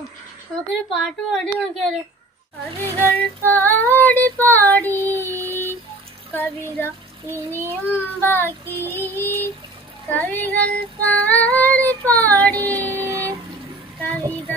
നമുക്കൊരു പാട്ട് പാടി നോക്കിയാലോ? കവികൾ പാടി പാടി കവിത ഇനിയും ബാക്കി. കവികൾ പാടി പാടി കവിത